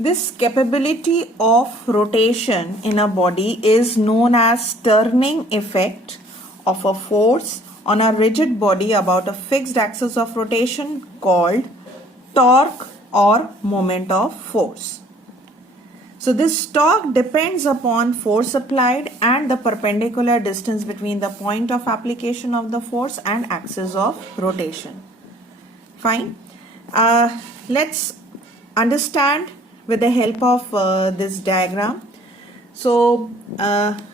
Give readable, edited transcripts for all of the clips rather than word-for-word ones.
This capability of rotation in a body is known as turning effect of a force on a rigid body about a fixed axis of rotation called torque or moment of force. So this torque depends upon force applied and the perpendicular distance between the point of application of the force and axis of rotation. Fine. Let's understand with the help of this diagram. So the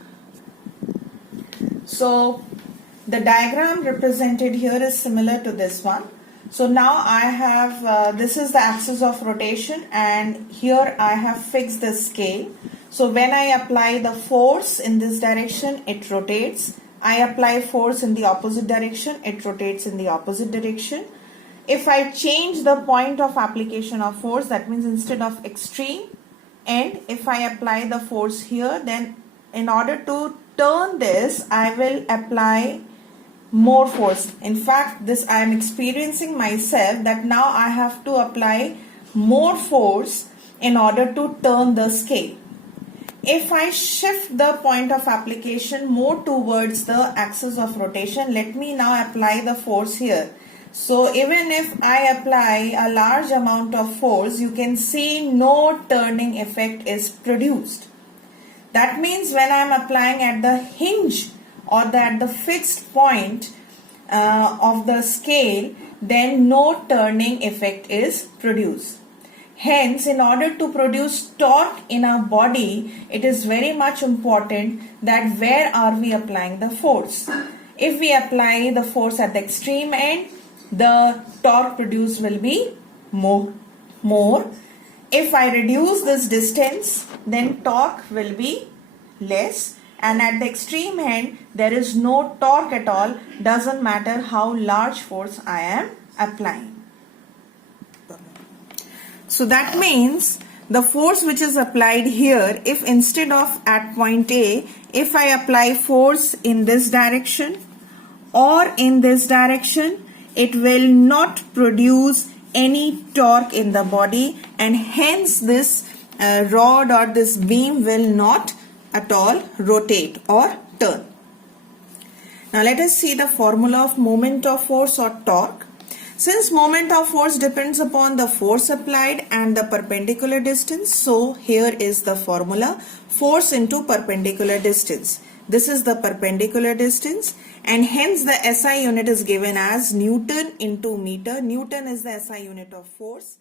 diagram represented here is similar to this one. So now I have, this is the axis of rotation and here I have fixed the scale. So when I apply the force in this direction, it rotates. I apply force in the opposite direction, it rotates in the opposite direction. If I change the point of application of force, that means instead of extreme end, if I apply the force here, then in order to turn this, I will apply more force. In fact, this I am experiencing myself that now I have to apply more force in order to turn the scale. If I shift the point of application more towards the axis of rotation, let me now apply the force here. So even if I apply a large amount of force, you can see no turning effect is produced. That means when I am applying at the hinge or at the fixed point of the scale, then no turning effect is produced. Hence, in order to produce torque in a body, it is very much important that where are we applying the force. If we apply the force at the extreme end, the torque produced will be more. If I reduce this distance, then torque will be less. And at the extreme end, there is no torque at all. Doesn't matter how large force I am applying. So that means the force which is applied here, if instead of at point A, if I apply force in this direction or in this direction, it will not produce any torque in the body, and hence this rod or this beam will not at all rotate or turn. Now let us see the formula of moment of force or torque. Since moment of force depends upon the force applied and the perpendicular distance, so here is the formula: force into perpendicular distance. This is the perpendicular distance, and hence the SI unit is given as Newton into meter. Newton is the SI unit of force.